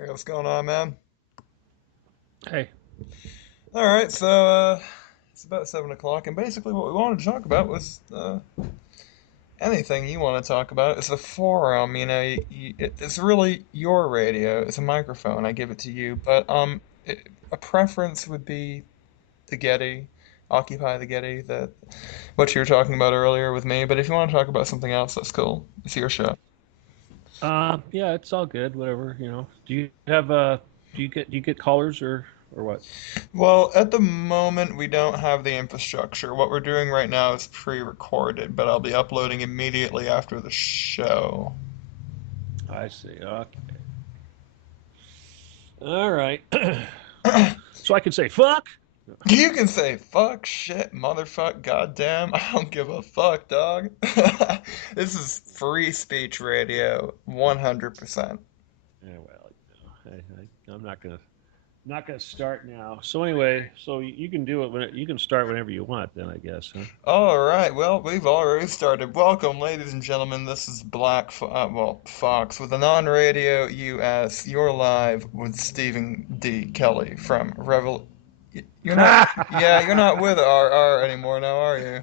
Hey, what's going on, man? Hey. All right, so it's about 7 o'clock, and basically what we wanted to talk about was anything you want to talk about. It's a forum, it's really your radio. It's a microphone. I give it to you, but a preference would be the Getty, occupy the Getty, that what you were talking about earlier with me. But if you want to talk about something else, that's cool. It's your show. Yeah, it's all good, whatever. Do you get callers or what? Well, at the moment, we don't have the infrastructure. What we're doing right now is pre-recorded, but I'll be uploading immediately after the show. I see. Okay. All right. So I can say fuck. You can say fuck, shit, motherfuck, goddamn. I don't give a fuck, dog. This is free speech radio, 100%. Yeah, well, I'm not gonna start now. So anyway, so you can do it when you can start whenever you want. Then I guess, huh? All right, well, we've already started. Welcome, ladies and gentlemen. This is Fox with a non-radio US. You're live with Stephen D. Kelley from Revel. You're not, yeah, you're not with RR anymore now, are you?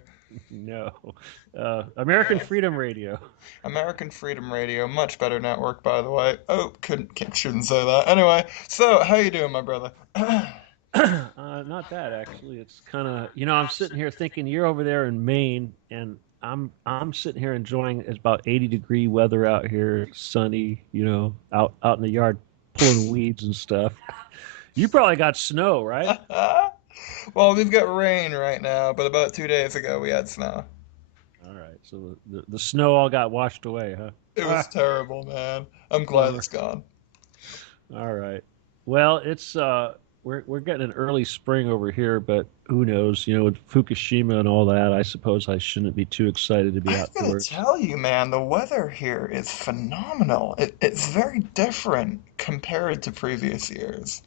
No. American Freedom Radio. American Freedom Radio, much better network, by the way. Oh, shouldn't say that. Anyway, so how you doing, my brother? Not bad actually. It's kind of I'm sitting here thinking you're over there in Maine, and I'm sitting here enjoying it's about 80-degree weather out here, sunny. Out in the yard pulling weeds and stuff. You probably got snow, right? Well, we've got rain right now, but about 2 days ago we had snow. All right, so the snow all got washed away, huh? It was Ah, terrible, man. I'm glad bummer. it's gone. All right. Well, it's we're getting an early spring over here, but who knows? With Fukushima and all that, I suppose I shouldn't be too excited to be I gotta outdoors. tell you, man, the weather here is phenomenal. It's very different compared to previous years.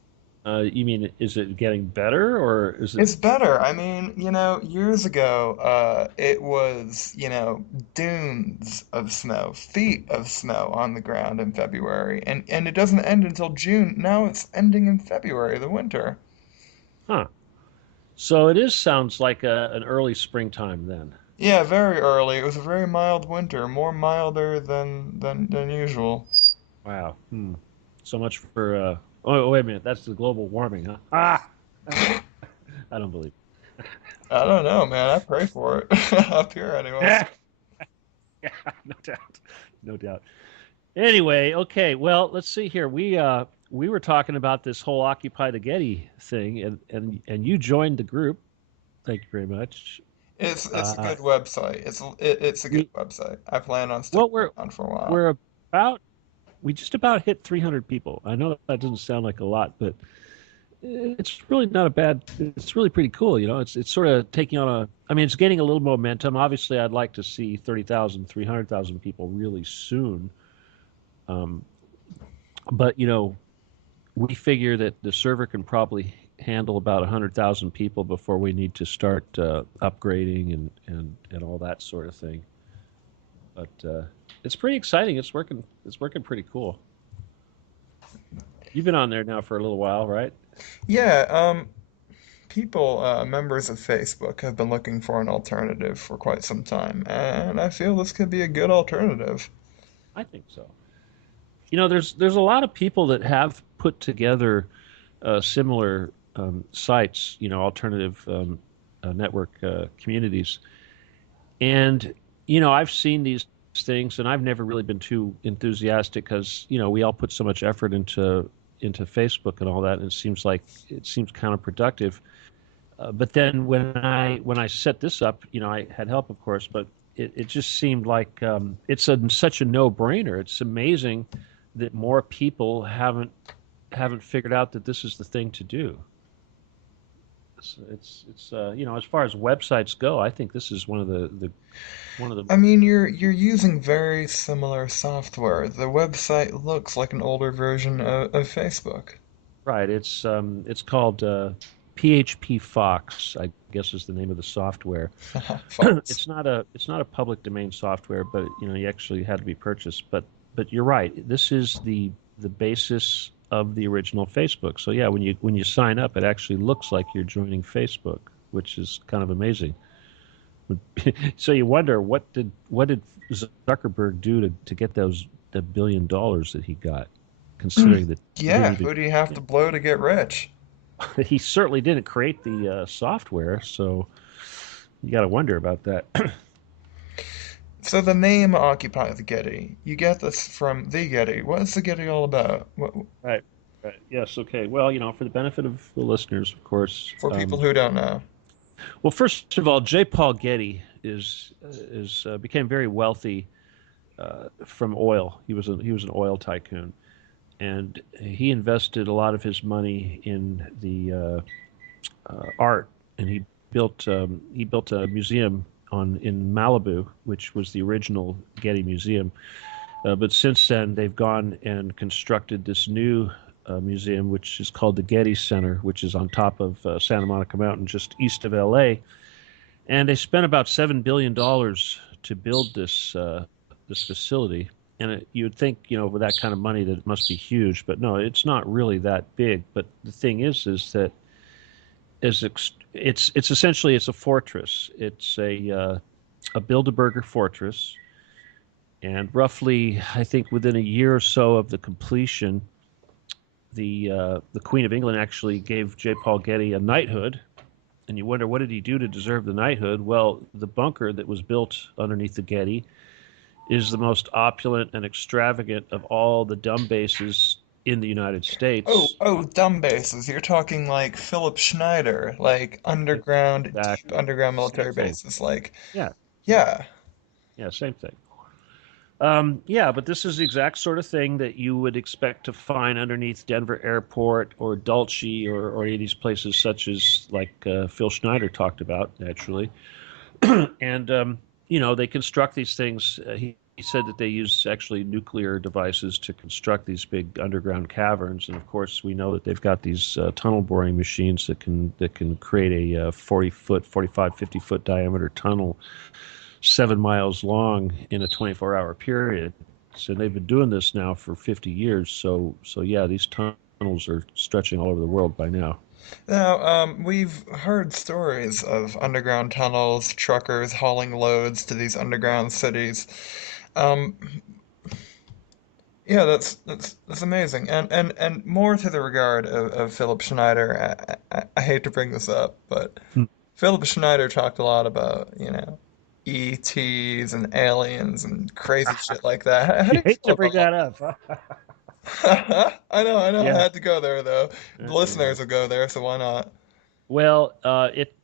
You mean, is it getting better or is it? It's better. I mean, years ago, it was, dunes of snow, feet of snow on the ground in February, and it doesn't end until June. Now it's ending in February, the winter. Huh. So it is sounds like an early springtime then. Yeah, very early. It was a very mild winter, more milder than usual. Wow. Hmm. So much for. Oh, wait a minute. That's the global warming, huh? Ah, I don't believe. I don't know, man. I pray for it up here, anyways. Yeah, no doubt, no doubt. Anyway, okay. Well, let's see here. We were talking about this whole Occupy the Getty thing, and you joined the group. Thank you very much. It's a Uh, good website. It's a good we website. I plan on well, sticking we're around for a while. we're about we just about hit 300 people. I know that doesn't sound like a lot, but it's really not a bad. It's really pretty cool. It's sort of taking on a. I mean, it's gaining a little momentum. Obviously, I'd like to see 30,000, 300,000 people really soon. Um, but we figure that the server can probably handle about 100,000 people before we need to start upgrading and all that sort of thing. But it's pretty exciting. It's working. It's working pretty cool. You've been on there now for a little while, right? Yeah, people, members of Facebook have been looking for an alternative for quite some time, and I feel this could be a good alternative. I think so. There's a lot of people that have put together similar sites, alternative network communities, and I've seen these things, and I've never really been too enthusiastic because we all put so much effort into Facebook and all that, and it seems counterproductive. But then when I set this up, I had help, of course, but it just seemed like such a no-brainer. It's amazing that more people haven't figured out that this is the thing to do. It's as far as websites go, I think this is one of the I mean, you're using very similar software. The website looks like an older version of Facebook. right. It's called PHP Fox, I guess is the name of the software. False. It's not a public domain software, but you actually had to be purchased. But you're right. This is the basis of the original Facebook. So yeah, when you sign up, it actually looks like you're joining Facebook, which is kind of amazing. So you wonder what did Zuckerberg do to get those the $1 billion that he got, considering that he didn't Yeah, even who do you have to blow to get rich? he certainly didn't create the software. So you got to wonder about that. So the name Occupy the Getty. You get this from the Getty. What is the Getty all about? Right. Right. Yes. Okay. Well, for the benefit of the listeners, of course. For people who don't know. Well, first of all, J. Paul Getty is became very wealthy from oil. He was an oil tycoon, and he invested a lot of his money in the art, and he built a museum in Malibu, which was the original Getty Museum. But since then, they've gone and constructed this new museum, which is called the Getty Center, which is on top of Santa Monica Mountain, just east of LA. And they spent about $7 billion to build this facility. And you would think, with that kind of money, that it must be huge, but no, it's not really that big. But the thing is that it's essentially it's a fortress. It's a Bilderberger fortress, and roughly, I think within a year or so of the completion, the Queen of England actually gave J. Paul Getty a knighthood. And you wonder, what did he do to deserve the knighthood? Well, the bunker that was built underneath the Getty is the most opulent and extravagant of all the dumb bases in the United Oh, States. oh, dumb bases. You're talking like Philip Schneider, like underground, deep Exactly. underground Same military thing. bases. Like, Yeah. Yeah. yeah. Yeah. Same thing. Yeah, but this is the exact sort of thing that you would expect to find underneath Denver Airport or Dulce or any of these places, such as like Phil Schneider talked about, naturally. And they construct these things. He said that they use actually nuclear devices to construct these big underground caverns, and of course we know that they've got these tunnel boring machines that can create a 40-foot, 45, 50-foot diameter tunnel 7 miles long in a 24-hour period. So they've been doing this now for 50 years. So yeah, these tunnels are stretching all over the world by now. Now, we've heard stories of underground tunnels, truckers hauling loads to these underground cities. Um, yeah, that's amazing. And more to the regard of Philip Schneider. I hate to bring this up, but Hmm. Philip Schneider talked a lot about, ETs and aliens and crazy shit like that. How do You you hate feel to bring about all that up, huh? that? I know, I Yeah. had to go there though. The Yeah. listeners will go there, so why not? Well,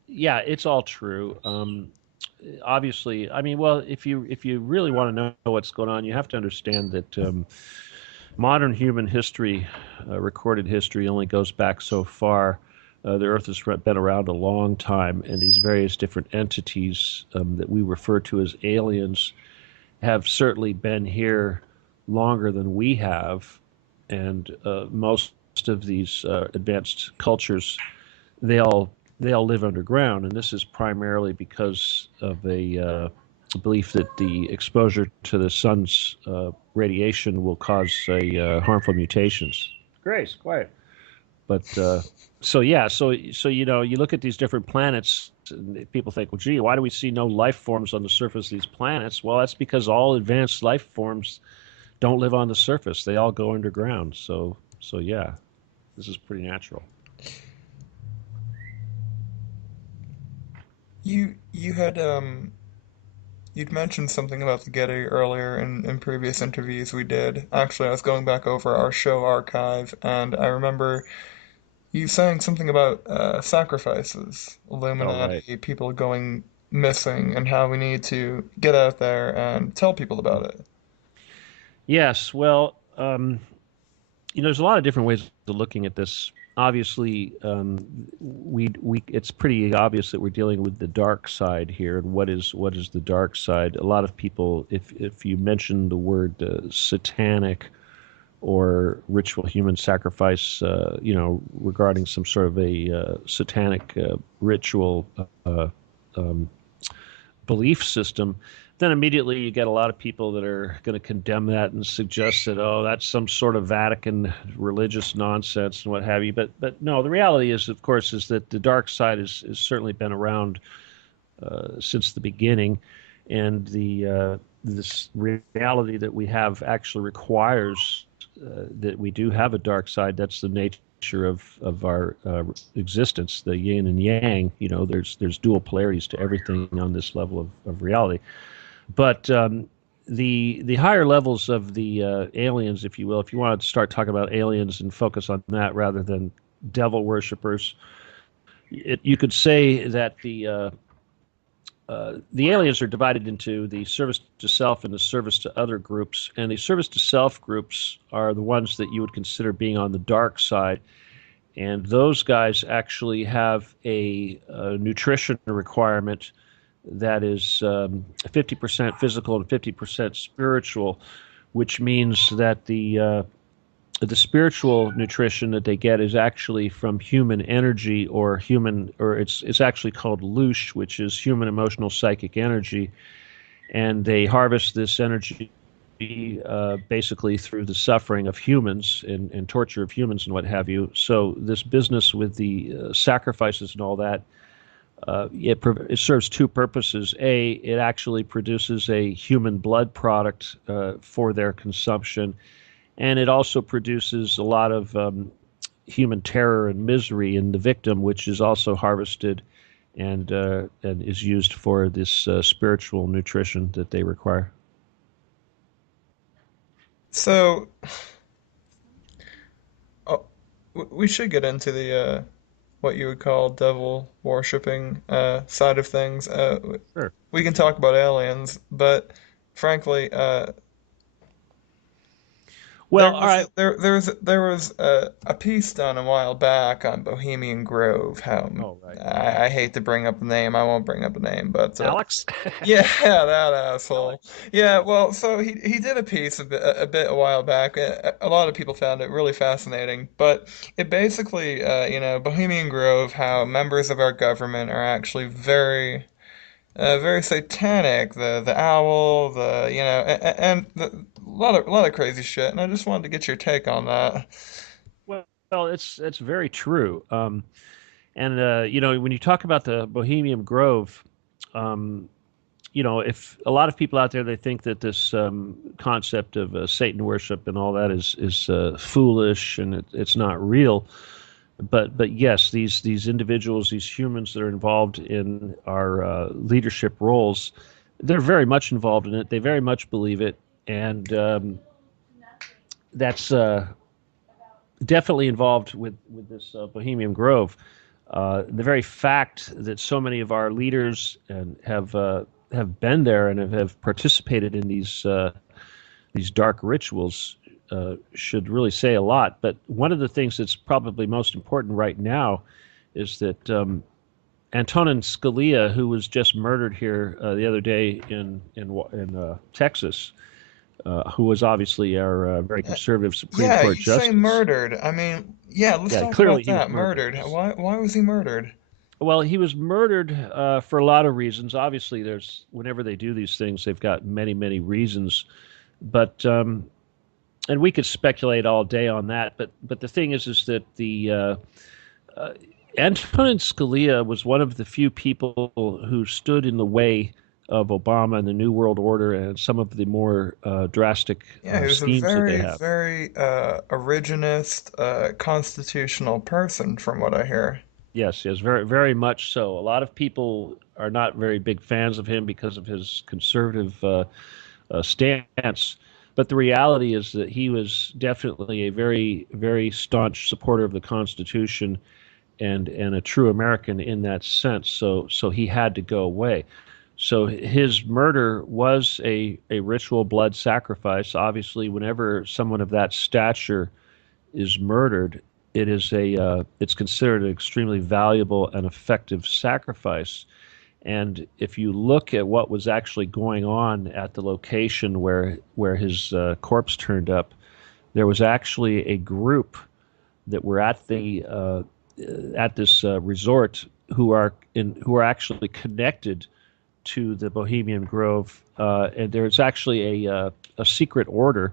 yeah, it's all true. Obviously, I mean, well, if you really want to know what's going on, you have to understand that modern human history, recorded history, only goes back so far. The Earth has been around a long time, and these various different entities that we refer to as aliens have certainly been here longer than we have, and most of these advanced cultures, they all live underground, and this is primarily because of a belief that the exposure to the sun's radiation will cause harmful mutations. Grace, quiet. But so yeah, so you look at these different planets, and people think, well, gee, why do we see no life forms on the surface of these planets? Well, that's because all advanced life forms don't live on the surface; they all go underground. So yeah, this is pretty natural. You had you'd mentioned something about the Getty earlier in previous interviews we did. Actually, I was going back over our show archive, and I remember you saying something about sacrifices, All right. Illuminati, people going missing, and how we need to get out there and tell people about it. Yes. Well, there's a lot of different ways of looking at this. Obviously, we it's pretty obvious that we're dealing with the dark side here. And what is the dark side? A lot of people, if you mention the word satanic or ritual human sacrifice, regarding some sort of a satanic ritual um, belief system, then immediately you get a lot of people that are going to condemn that and suggest that, oh, that's some sort of Vatican religious nonsense and what have you. But no, the reality is, of course, is that the dark side has certainly been around since the beginning, and this reality that we have actually requires that we do have a dark side. That's the nature of our existence, the yin and yang. You know, there's dual polarities to everything on this level of reality. But the higher levels of the aliens, if you will, if you wanted to start talking about aliens and focus on that rather than devil worshippers, you could say that the aliens are divided into the service to self and the service to other groups. And the service to self groups are the ones that you would consider being on the dark side. And those guys actually have a nutrition requirement that is 50% physical and 50% spiritual, which means that the spiritual nutrition that they get is actually from human energy or human, or it's actually called loosh, which is human emotional psychic energy, and they harvest this energy basically through the suffering of humans and torture of humans and what have you. So this business with the sacrifices and all that, it serves two purposes. A, it actually produces a human blood product for their consumption, and it also produces a lot of human terror and misery in the victim, which is also harvested and is used for this spiritual nutrition that they require. So, oh, we should get into the what you would call devil worshipping side of things. Sure. We can talk about aliens, but frankly, Well, all right. there was a piece done a while back on Bohemian Grove. How Oh, right. I hate to bring up the name, I won't bring up the name, but Alex? yeah, that asshole. Alex. Yeah, Yeah. well, so he did a piece a bit a while back. A lot of people found it really fascinating, but it basically, Bohemian Grove, how members of our government are actually very satanic. The owl, and a lot of crazy shit. And I just wanted to get your take on that. Well, it's very true. And when you talk about the Bohemian Grove, um, if a lot of people out there they think that this concept of Satan worship and all that is foolish and it's not real, but yes, these individuals, these humans that are involved in our leadership roles, they're very much involved in it. They very much believe it, and that's definitely involved with this Bohemian Grove. The very fact that so many of our leaders and have been there and have participated in these dark rituals should really say a lot. But one of the things that's probably most important right now is that Antonin Scalia, who was just murdered here the other day in Texas, who was obviously our very Uh, conservative Supreme yeah, Court you say justice. murdered. I mean, yeah, let's Yeah, talk clearly about he was that. murdered. Murdered. Yes. Why was he murdered? Well, he was murdered for a lot of reasons. Obviously, there's whenever they do these things, they've got many, many reasons. But and we could speculate all day on that. But the thing is that the uh, Antonin Scalia was one of the few people who stood in the way of Obama and the New World Order and some of the more drastic Yeah, he was a schemes that they very, have. very originist, constitutional person, from what I hear. Yes, yes, very, very much so. A lot of people are not very big fans of him because of his conservative stance. But the reality is that he was definitely a very, very staunch supporter of the Constitution and a true American in that sense. So he had to go away. So his murder was a ritual blood sacrifice. Obviously, whenever someone of that stature is murdered, it's considered an extremely valuable and effective sacrifice. And if you look at what was actually going on at the location where his corpse turned up, there was actually a group that were at this resort who are actually connected to the Bohemian Grove, and there's actually a secret order,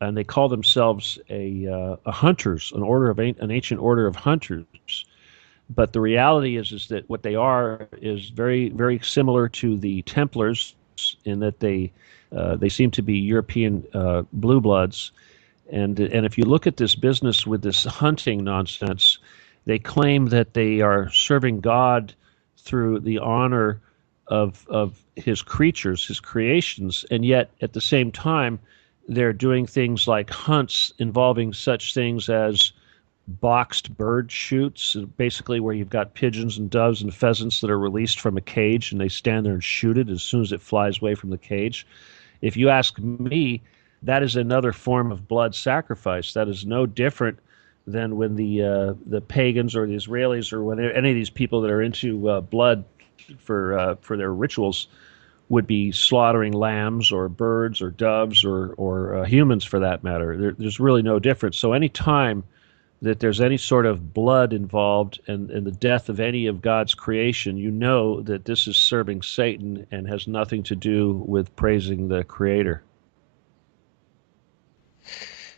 and they call themselves a hunters, an ancient order of hunters. But the reality is that what they are is very very similar to the Templars in that they seem to be European blue bloods, and if you look at this business with this hunting nonsense, they claim that they are serving God through the honor of his creatures, his creations, and yet at the same time they're doing things like hunts involving such things as boxed bird shoots, basically where you've got pigeons and doves and pheasants that are released from a cage and they stand there and shoot it as soon as it flies away from the cage. If you ask me, that is another form of blood sacrifice. That is no different than when the pagans or the Israelis or when any of these people that are into blood for their rituals would be slaughtering lambs or birds or doves or humans for that matter. There's really no difference. So any time that there's any sort of blood involved and the death of any of God's creation, you know that this is serving Satan and has nothing to do with praising the Creator.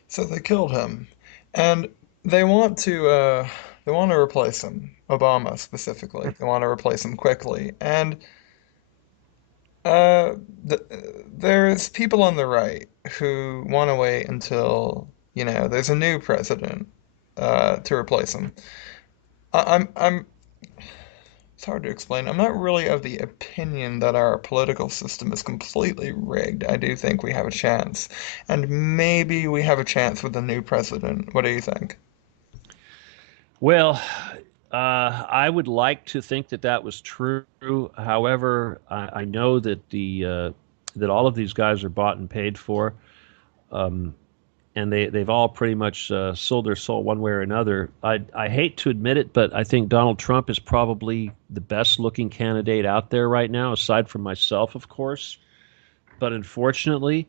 So they killed him, and they want to uh, they want to replace him. Obama specifically, they want to replace him quickly, and uh, th there's people on the right who want to wait until there's a new president to replace him. I'm It's hard to explain. I'm not really of the opinion that our political system is completely rigged. I do think we have a chance. And maybe we have a chance with a new president. What do you think? Well, I would like to think that that was true. However, I know that that all of these guys are bought and paid for, um, and they've all pretty much sold their soul one way or another. I hate to admit it, but I think Donald Trump is probably the best looking candidate out there right now, aside from myself, of course. But unfortunately,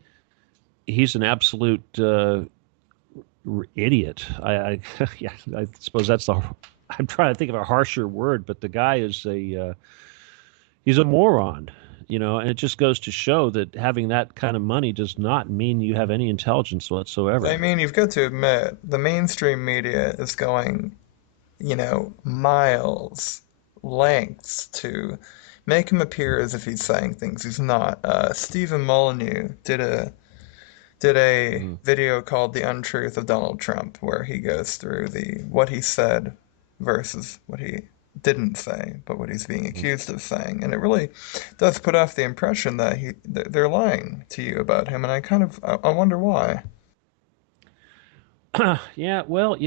he's an absolute idiot. Yeah, I suppose that's the. I'm trying to think of a harsher word, but the guy is he's a moron, and it just goes to show that having that kind of money does not mean you have any intelligence I whatsoever. mean, you've got to admit, the mainstream media is going, miles, lengths to make him appear as if he's saying things he's not. Stephen Molyneux did a Mm. video called "The Untruth of Donald Trump," where he goes through the what he said versus what he didn't say, but what he's being accused of saying, and it really does put off the impression that they're lying to you about him, and I wonder why. Yeah, well,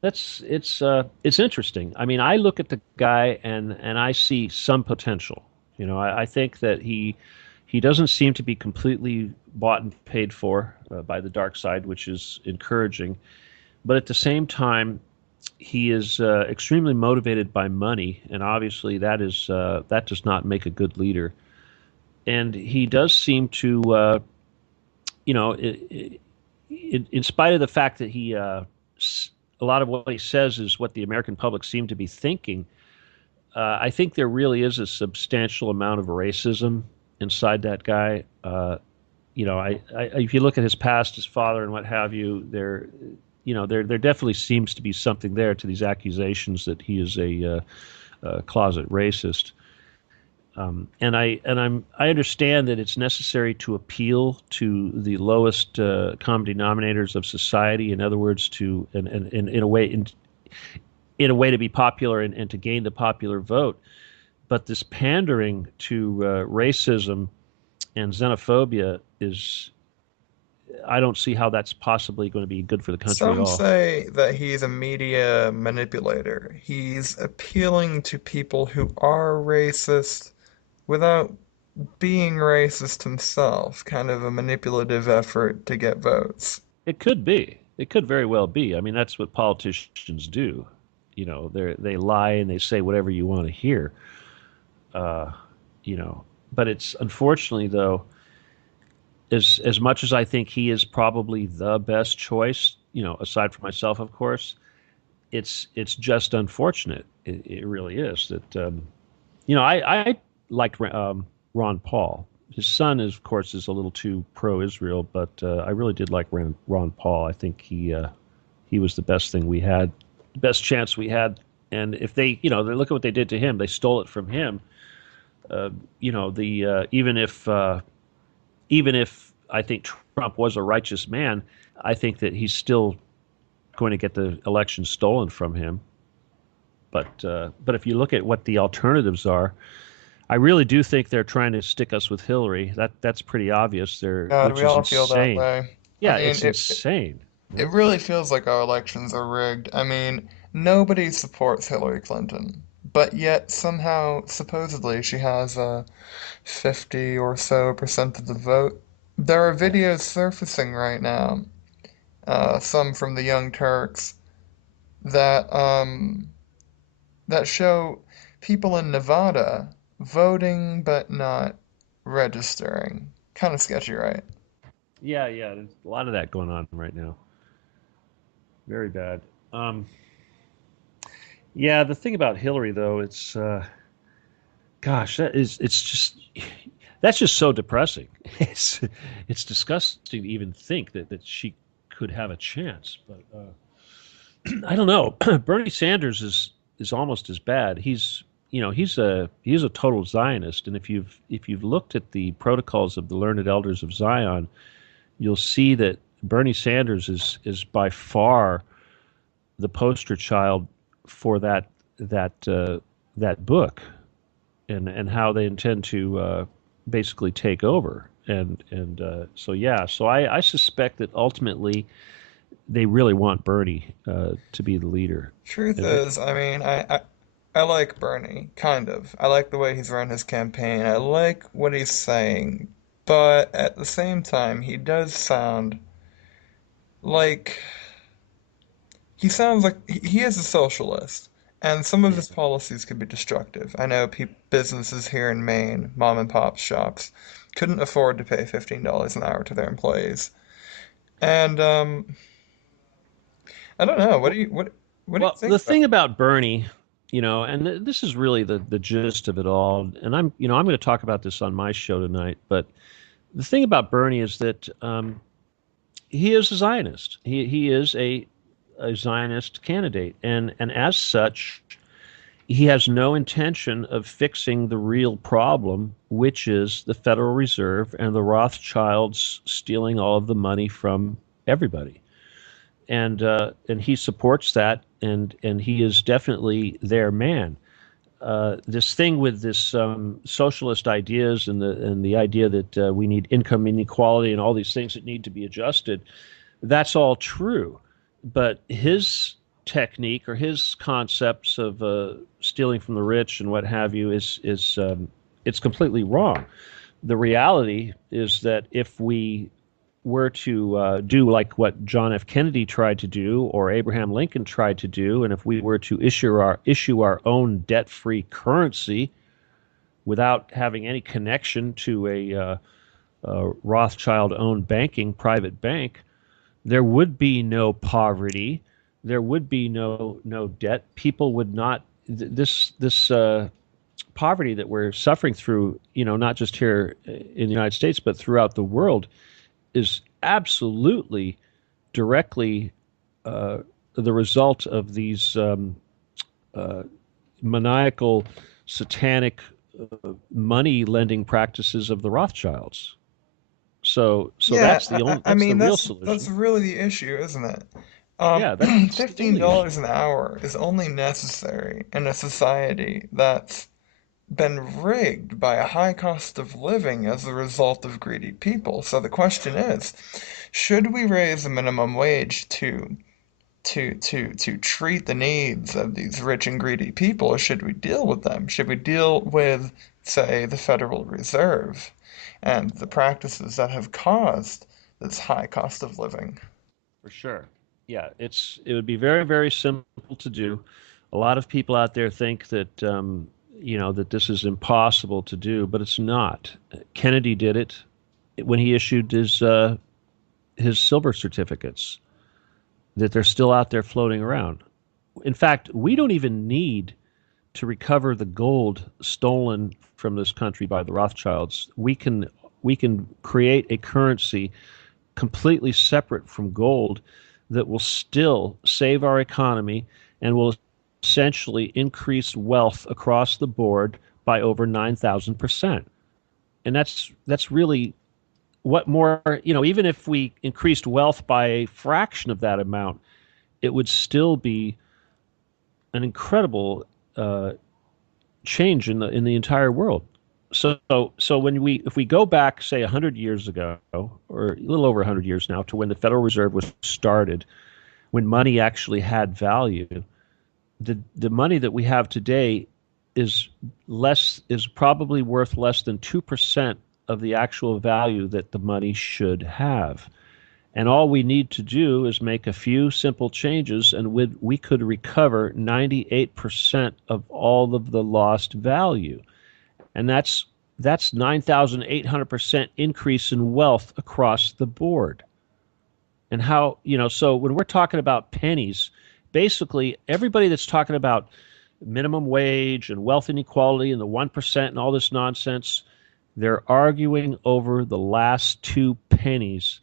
that's it's interesting. I mean, I look at the guy and I see some potential. I think that he doesn't seem to be completely bought and paid for by the dark side, which is encouraging. But at the same time, he is extremely motivated by money, and obviously that does not make a good leader. And he does seem to, you know, in spite of the fact that a lot of what he says is what the American public seem to be thinking. I think there really is a substantial amount of racism inside that guy. If you look at his past, his father, and what have you, there definitely seems to be something there to these accusations that he is a closet racist. I understand that it's necessary to appeal to the lowest common denominators of society. In other words, to in a way in a way to be popular and to gain the popular vote. But this pandering to racism and xenophobia is, I don't see how that's possibly going to be good for the country at Some all. say that he's a media manipulator. He's appealing to people who are racist without being racist himself, kind of a manipulative effort to get votes. It could be. It could very well be. I mean, that's what politicians do. They lie and they say whatever you want to hear. Uh, you know, but it's unfortunately though, as much as I think he is probably the best choice, aside from myself, of course, it's just unfortunate. It really is that I liked. Ron Paul. His son, is, of course, is a little too pro-Israel, but I really did like Ron Paul. I think he was the best thing we had, the best chance we had. And if they, they look at what they did to him, they stole it from him. Uh, the even if I think Trump was a righteous man, I think that he's still going to get the election stolen from him. But if you look at what the alternatives are, I really do think they're trying to stick us with Hillary. That's pretty obvious. God, Which we is all feel that insane. way. I Yeah, mean, it's insane. it really feels like our elections are rigged. I mean, nobody supports Hillary Clinton, but yet somehow, supposedly, she has 50 or so percent of the vote. There are Yeah, videos surfacing right now, some from the Young Turks, that that show people in Nevada voting but not registering. Kind of sketchy, right? yeah. There's a lot of that going on right now. Very bad. Um, yeah, the thing about Hillary, though, gosh, it's just that's just so depressing. It's it's disgusting to even think that she could have a chance. But I don't know. Bernie Sanders is almost as bad. He's a total Zionist, and if you've looked at the protocols of the learned elders of Zion, you'll see that Bernie Sanders is by far the poster child for that book and how they intend to basically take over. So yeah, so I suspect that ultimately they really want Bernie to be the leader. Truth And is, I mean, I like Bernie, kind of. I like the way he's run his campaign. I like what he's saying. But at the same time, he does sound like he sounds like he is a socialist, and some of yeah, his policies could be destructive. I know businesses here in Maine, mom and pop shops, couldn't afford to pay $15 an hour to their employees. And I don't know. well, What do you well, think the about thing about Bernie, and this is really the gist of it all. And I'm going to talk about this on my show tonight. But the thing about Bernie is that he is a Zionist. He is a Zionist candidate, and as such, he has no intention of fixing the real problem, which is the Federal Reserve and the Rothschilds stealing all of the money from everybody. And he supports that, and he is definitely their man. This thing with this socialist ideas and the idea that we need income inequality and all these things that need to be adjusted, that's all true. But his technique or his concepts of stealing from the rich and what have you is it's completely wrong. The reality is that if we were to do like what John F. Kennedy tried to do or Abraham Lincoln tried to do, and if we were to issue our own debt-free currency without having any connection to a Rothschild-owned banking private bank, there would be no poverty, there would be no debt. People would not this poverty that we're suffering through, not just here in the United States but throughout the world, is absolutely directly uh, the result of these uh, maniacal, satanic money lending practices of the Rothschilds. So Yeah, I that's the mean real that's solution. really the issue, isn't it? Yeah, that's the only issue. $15 an hour is only necessary in a society that's been rigged by a high cost of living as a result of greedy people. So the question is, should we raise the minimum wage to treat the needs of these rich and greedy people, or should we deal with them? Should we deal with, say, the Federal Reserve and the practices that have caused this high cost of living? For sure. Yeah, it would be very, very simple to do. A lot of people out there think that that this is impossible to do, but it's not. Kennedy did it when he issued his silver certificates, that they're still out there floating around. In fact, we don't even need to recover the gold stolen from this country by the Rothschilds, we can create a currency completely separate from gold that will still save our economy and will essentially increase wealth across the board by over 9,000%. And that's really what more, even if we increased wealth by a fraction of that amount, it would still be an incredible uh, change in the entire world. So when we if we go back, say, 100 years ago, or a little over 100 years now, to when the Federal Reserve was started, when money actually had value, the money that we have today is probably worth less than 2% of the actual value that the money should have. And all we need to do is make a few simple changes, and we could recover 98% of all of the lost value. And that's 9,800% increase in wealth across the board. And so when we're talking about pennies, basically everybody that's talking about minimum wage and wealth inequality and the 1% and all this nonsense, they're arguing over the last 2 pennies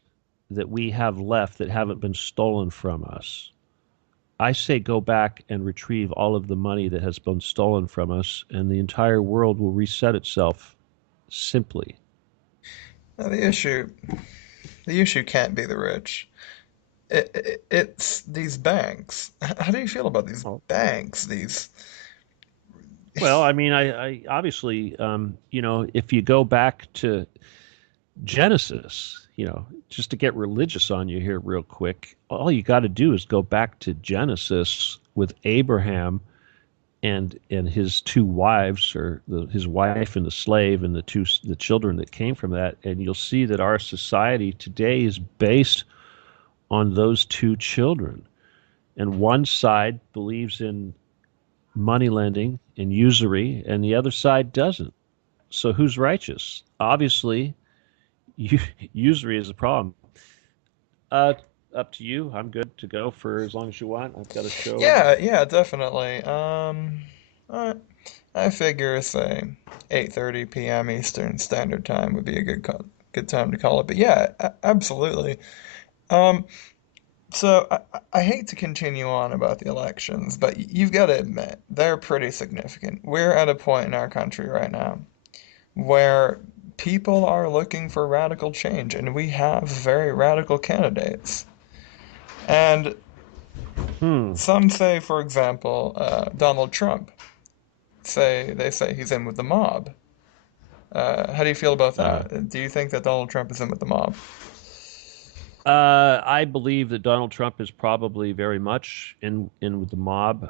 that we have left that haven't been stolen from us. I say go back and retrieve all of the money that has been stolen from us, and the entire world will reset itself simply. Now, the issue can't be the rich. It's these banks. How do you feel about these Oh, banks? These, well, I mean, I obviously, if you go back to Genesis, just to get religious on you here real quick, all you got to do is go back to Genesis with Abraham and his 2 wives, or his wife and the slave, and the children that came from that, and you'll see that our society today is based on those 2 children. And one side believes in money lending and usury, and the other side doesn't. So who's righteous? Obviously, usury is a problem. Uh, Up to you. I'm good to go for as long as you want. I've got a show. yeah, yeah, definitely. I, I figure say 8:30 p.m. Eastern Standard Time would be a good time to call it. But yeah, absolutely. Um, so I hate to continue on about the elections, but you've got to admit they're pretty significant. We're at a point in our country right now where people are looking for radical change, and we have very radical candidates. And Hmm. some say, for example, Donald Trump. They say he's in with the mob. How do you feel about Uh, that? Do you think that Donald Trump is in with the mob? I believe that Donald Trump is probably very much in with the mob.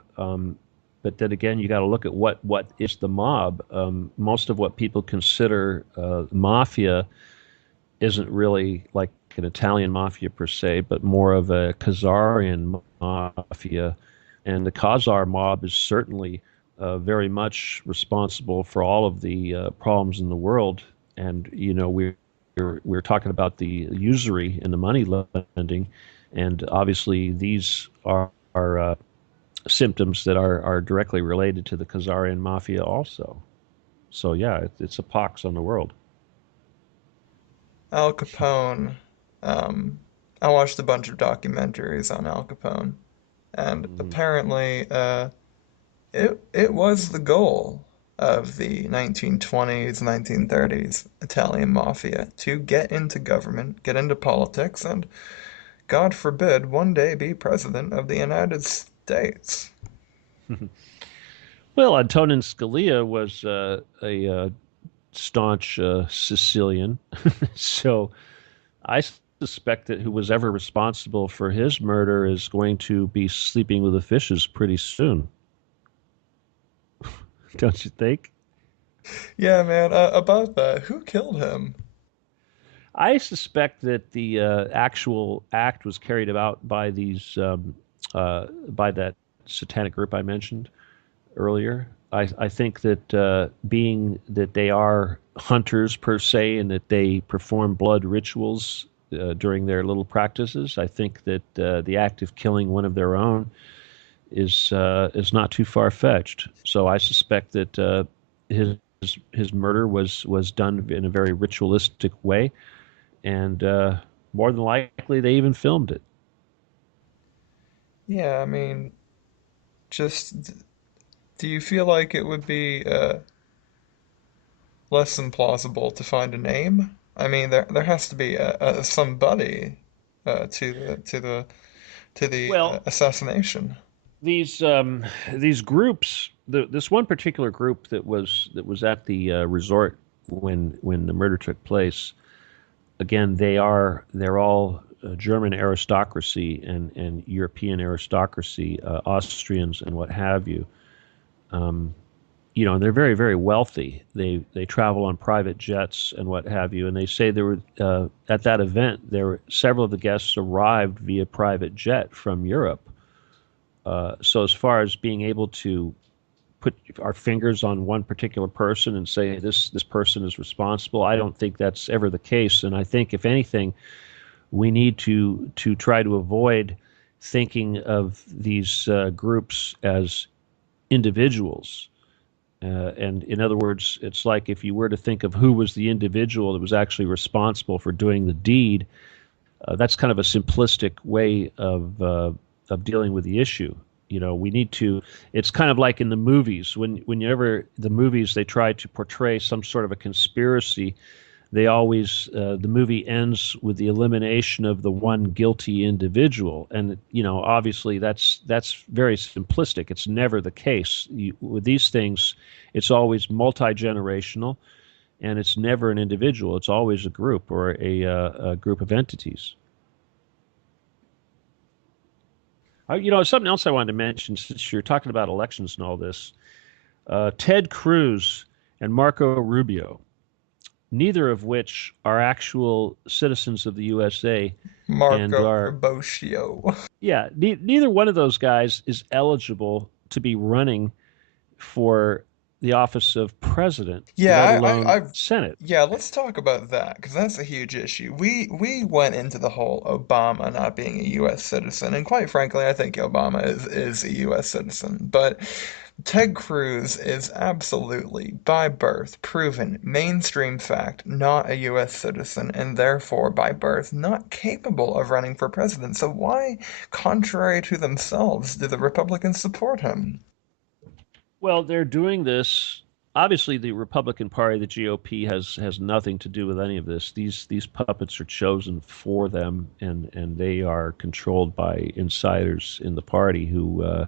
But then again, you got to look at what is the mob. Most of what people consider mafia isn't really like an Italian mafia per se, but more of a Khazarian mafia. And the Khazar mob is certainly very much responsible for all of the problems in the world. And we're talking about the usury and the money lending, and obviously these are symptoms that are directly related to the Khazarian mafia also. So yeah, it's a pox on the world. Al Capone. Um, I watched a bunch of documentaries on Al Capone, and Mm. apparently, it was the goal of the 1920s, 1930s Italian mafia to get into government, get into politics, and God forbid one day be president of the United States. Well, Antonin Scalia was a staunch Sicilian, so I suspect that who was ever responsible for his murder is going to be sleeping with the fishes pretty soon. Don't you think? Yeah, man, about that, who killed him? I suspect that the actual act was carried out by by that satanic group I mentioned earlier. I think that being that they are hunters per se, and that they perform blood rituals during their little practices, I think that the act of killing one of their own is not too far fetched. So I suspect that his his murder was done in a very ritualistic way, and more than likely they even filmed it. Yeah, I mean, just do you feel like it would be less than plausible to find a name? I mean, there has to be a somebody to the Well, assassination. these these groups, this one particular group that was at the resort when the murder took place. Again, they're all German aristocracy and European aristocracy, Austrians and what have you. Um, you know, they're very wealthy. They travel on private jets and what have you. And they say there were at that event there were several of the guests arrived via private jet from Europe. So as far as being able to put our fingers on one particular person and say this person is responsible, I don't think that's ever the case. And I think if anything, we need to try to avoid thinking of these groups as individuals. And in other words, it's like if you were to think of who was the individual that was actually responsible for doing the deed, that's kind of a simplistic way of dealing with the issue. You know, we need to. It's kind of like in the movies whenever the movies they try to portray some sort of a conspiracy, they always the movie ends with the elimination of the one guilty individual, and you know obviously that's very simplistic. It's never the case with these things. It's always multi-generational, and it's never an individual. It's always a group or a group of entities. You know, something else I wanted to mention since you're talking about elections and all this. Ted Cruz and Marco Rubio, neither of which are actual citizens of the USA and Marco are, Robotio. yeah, neither one of those guys is eligible to be running for the office of president, let Yeah, alone I've Senate. yeah, let's talk about that because that's a huge issue. We went into the whole Obama not being a U.S. citizen, and quite frankly, I think Obama is a U.S. citizen. But Ted Cruz is absolutely, by birth, proven mainstream fact, not a U.S. citizen, and therefore, by birth, not capable of running for president. So why, contrary to themselves, do the Republicans support him? Well, they're doing this. Obviously, the Republican Party, the GOP, has nothing to do with any of this. These puppets are chosen for them, and they are controlled by insiders in the party who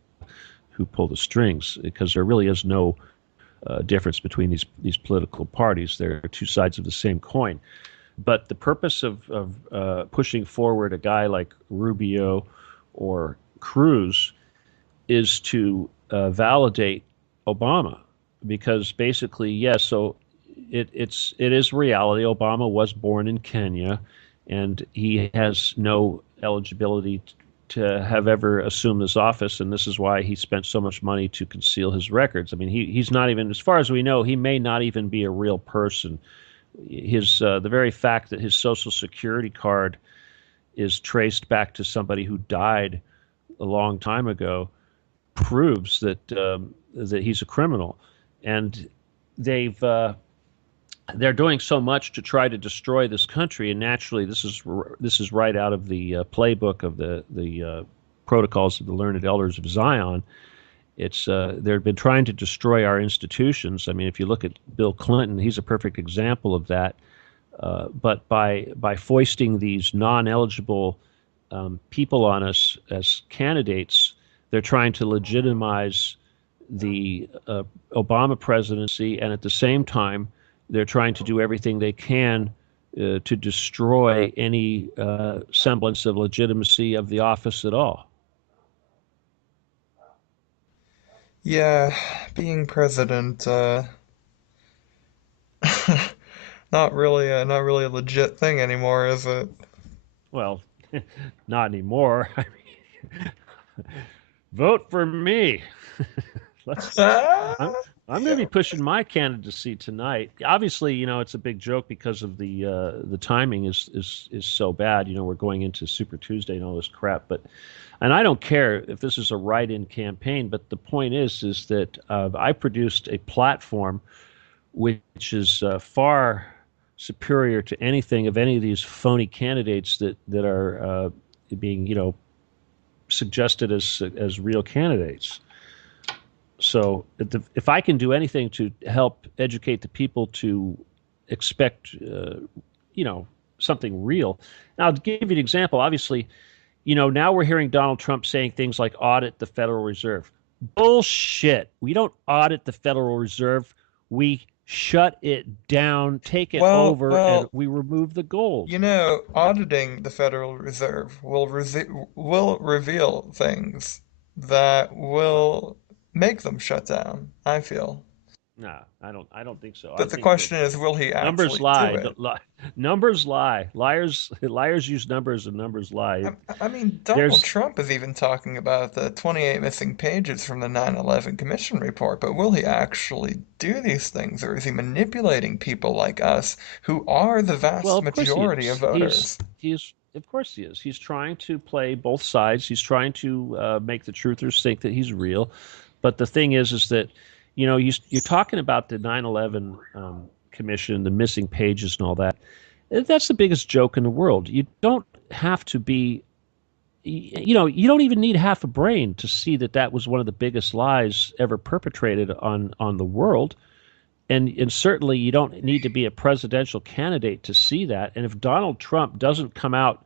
pull the strings. Because there really is no difference between these political parties. They're two sides of the same coin. But the purpose of pushing forward a guy like Rubio or Cruz is to validate Obama, because basically, yes. So it is reality. Obama was born in Kenya, and he has no eligibility to have ever assumed this office, and this is why he spent so much money to conceal his records. I mean, he's not even, as far as we know, he may not even be a real person. His the very fact that his social security card is traced back to somebody who died a long time ago proves that he's a criminal, and they've they're doing so much to try to destroy this country. And naturally, this is right out of the playbook of the protocols of the learned elders of Zion. It's they've been trying to destroy our institutions. I mean, if you look at Bill Clinton, he's a perfect example of that. But by foisting these non-eligible people on us as candidates, they're trying to legitimize the Obama presidency, and at the same time, they're trying to do everything they can to destroy any semblance of legitimacy of the office at all. Yeah, being president, not really a legit thing anymore, is it? Well, not anymore. I mean, vote for me. Let's. I'm, Ah! I'm going to be pushing my candidacy tonight. Obviously, it's a big joke because of the timing is so bad. We're going into Super Tuesday and all this crap. And I don't care if this is a write-in campaign. But the point is that I produced a platform which is far superior to anything of any of these phony candidates that are being suggested as real candidates. So if I can do anything to help educate the people to expect, something real. Now, I'll give you an example. Obviously, now we're hearing Donald Trump saying things like audit the Federal Reserve. Bullshit. We don't audit the Federal Reserve. We shut it down, take it Well, over, and well, we remove the gold. auditing the Federal Reserve will reveal things that will make them shut down, I feel. Nah, I don't think so. I But the think that question is, will he numbers actually do lie. it? Numbers lie. Liars use numbers, and numbers lie. I mean, Donald There's Trump is even talking about the 28 missing pages from the 9/11 Commission report, but will he actually do these things, or is he manipulating people like us who are the Well, vast of course he majority of is. He's voters? he's of course he is. He's trying to play both sides. He's trying to make the truthers think that he's real. But the thing is that you're talking about the 9/11 commission, the missing pages, and all that. That's the biggest joke in the world. You don't have to be. You don't even need half a brain to see that that was one of the biggest lies ever perpetrated on the world. And certainly you don't need to be a presidential candidate to see that. And if Donald Trump doesn't come out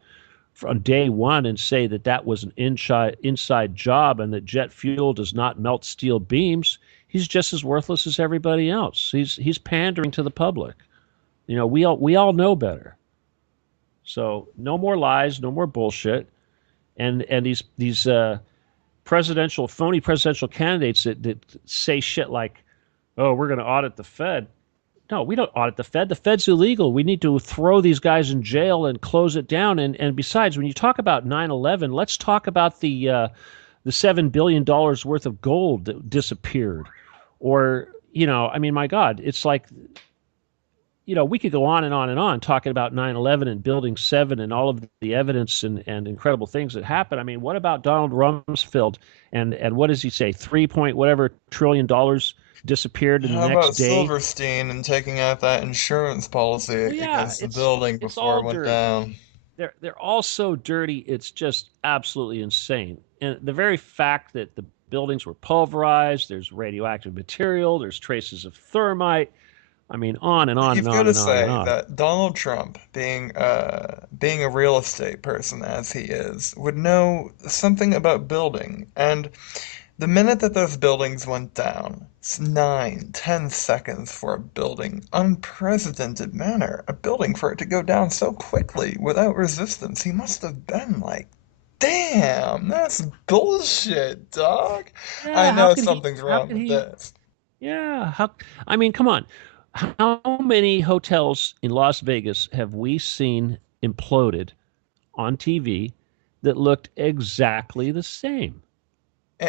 on day one and say that that was an inside job and that jet fuel does not melt steel beams, he's just as worthless as everybody else. He's pandering to the public. We all know better. So no more lies, no more bullshit. And these phony presidential candidates that say shit like, "Oh, we're going to audit the Fed." No, we don't audit the Fed. The Fed's illegal. We need to throw these guys in jail and close it down. And besides, when you talk about 9/11, let's talk about the $7 billion worth of gold that disappeared. Or, I mean, my God, it's like, we could go on and on and on talking about 9/11 and Building 7 and all of the evidence and incredible things that happened. I mean, what about Donald Rumsfeld and what does he say? 3 point whatever trillion dollars disappeared in the How next about day. Silverstein and taking out that insurance policy Well, yeah, against the it's building it's before all it went dirty. down? They're all so dirty. It's just absolutely insane. And the very fact that the buildings were pulverized, there's radioactive material, there's traces of thermite. I mean, on and on and You've got on to and on and say on. that Donald Trump, being a real estate person as he is, would know something about building. And the minute that those buildings went down, it's 9, 10 seconds for a building, unprecedented manner, a building for it to go down so quickly without resistance. He must have been like, damn, that's bullshit, dog. I Yeah, how know can he? something's How wrong can with he? this. Yeah, how? I mean, come on. How many hotels in Las Vegas have we seen imploded on TV that looked exactly the same?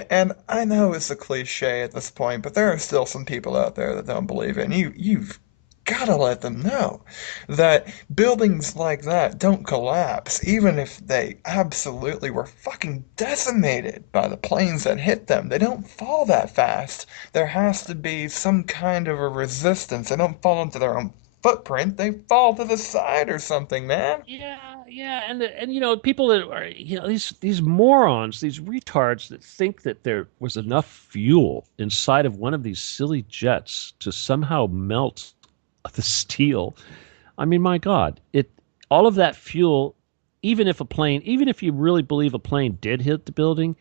And I know it's a cliche at this point, but there are still some people out there that don't believe it. And you've got to let them know that buildings like that don't collapse, even if they absolutely were fucking decimated by the planes that hit them. They don't fall that fast. There has to be some kind of a resistance. They don't fall into their own footprint. They fall to the side or something, man. Yeah, yeah, and people that are these morons, these retards that think that there was enough fuel inside of one of these silly jets to somehow melt the steel. I mean, my God, it all of that fuel, even if you really believe a plane did hit the building,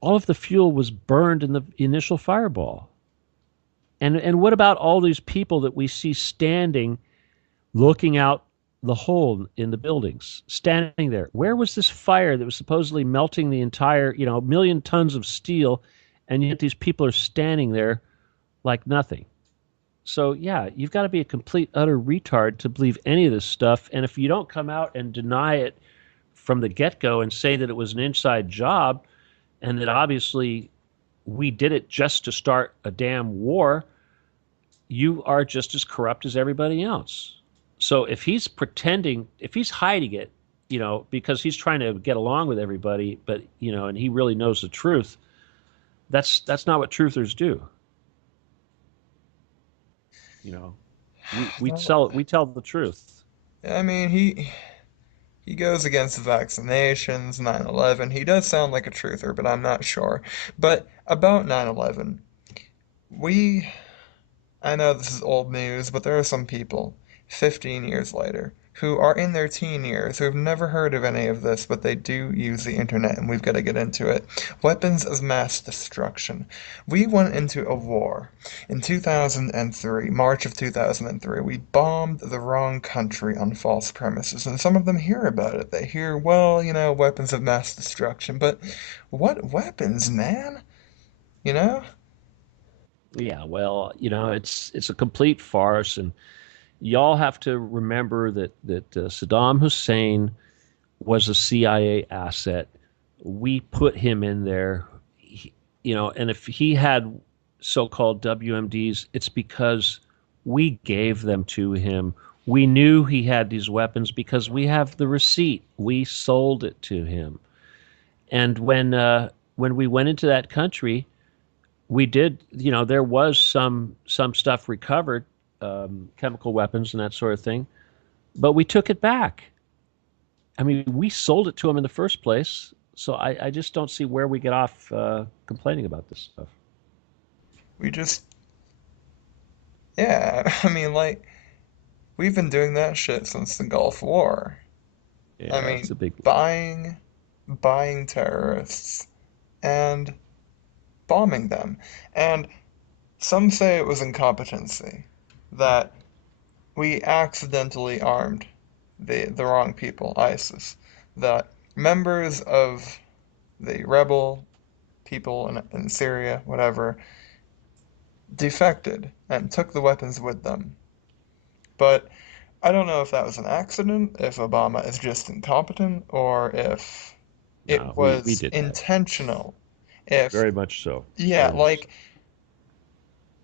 all of the fuel was burned in the initial fireball. And what about all these people that we see standing looking out the hole in the buildings, standing there? Where was this fire that was supposedly melting the entire, million tons of steel, and yet these people are standing there like nothing? So yeah, you've got to be a complete utter retard to believe any of this stuff. And if you don't come out and deny it from the get-go and say that it was an inside job and that obviously we did it just to start a damn war, you are just as corrupt as everybody else. So if he's pretending, if he's hiding it, because he's trying to get along with everybody, but and he really knows the truth, that's not what truthers do. You know, we tell the truth. I mean, he goes against vaccinations, 9/11. He does sound like a truther, but I'm not sure. But about 9/11, we I know this is old news, but there are some people, 15 years later, who are in their teen years, who have never heard of any of this, but they do use the internet, and we've got to get into it. Weapons of mass destruction. We went into a war in 2003, March of 2003. We bombed the wrong country on false premises, and some of them hear about it. They hear, well, weapons of mass destruction, but what weapons, man? You know? Yeah, well, it's a complete farce, and y'all have to remember that Saddam Hussein was a CIA asset. We put him in there, and if he had so-called WMDs, it's because we gave them to him. We knew he had these weapons because we have the receipt. We sold it to him. And when we went into that country, we did, there was some stuff recovered, chemical weapons and that sort of thing, but we took it back. I mean, we sold it to him in the first place. So I just don't see where we get off complaining about this stuff. We just, yeah, I mean, like, we've been doing that shit since the Gulf War. I Yeah, it's mean, a big. buying terrorists and bombing them. And some say it was incompetency, that we accidentally armed the wrong people, ISIS, that members of the rebel people in Syria, whatever, defected and took the weapons with them. But I don't know if that was an accident, if Obama is just incompetent, or if it No, we was did that. intentional. If, Very much so. yeah, Very much so.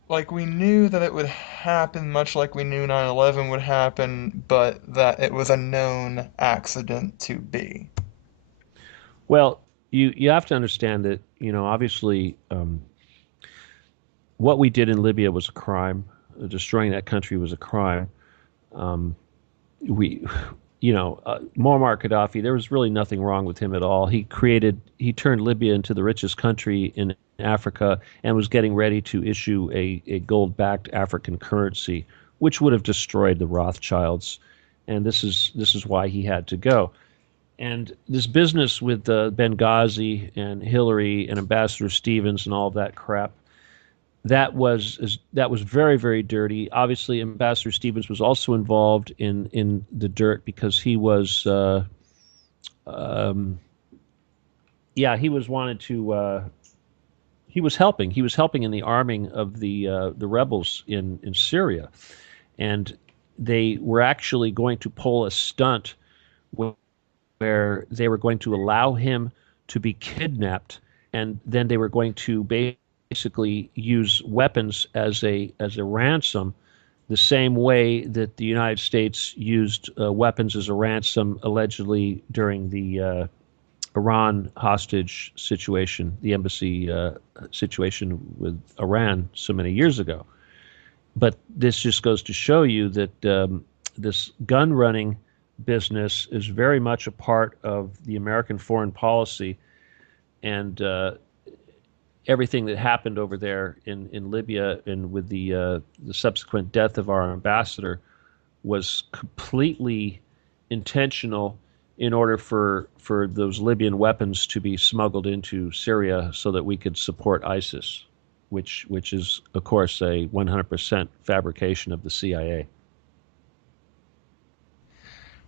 like we knew that it would happen, much like we knew 9/11 would happen, but that it was a known accident to be. Well, you have to understand that, obviously, what we did in Libya was a crime. Destroying that country was a crime. Um, we, Muammar Gaddafi, there was really nothing wrong with him at all. He turned Libya into the richest country in Africa and was getting ready to issue a gold-backed African currency, which would have destroyed the Rothschilds. And this is why he had to go. And this business with Benghazi and Hillary and Ambassador Stevens and all of that crap, that was very, very dirty. Obviously, Ambassador Stevens was also involved in the dirt because um, yeah, he was wanted to he was helping in the arming of the rebels in Syria, and they were actually going to pull a stunt where they were going to allow him to be kidnapped, and then they were going to basically use weapons as a ransom, the same way that the United States used weapons as a ransom allegedly during the Iran hostage situation, the embassy situation with Iran so many years ago. But this just goes to show you that this gun running business is very much a part of the American foreign policy, and everything that happened over there in Libya and with the subsequent death of our ambassador was completely intentional in order for those Libyan weapons to be smuggled into Syria so that we could support ISIS, which is of course a 100% fabrication of the CIA.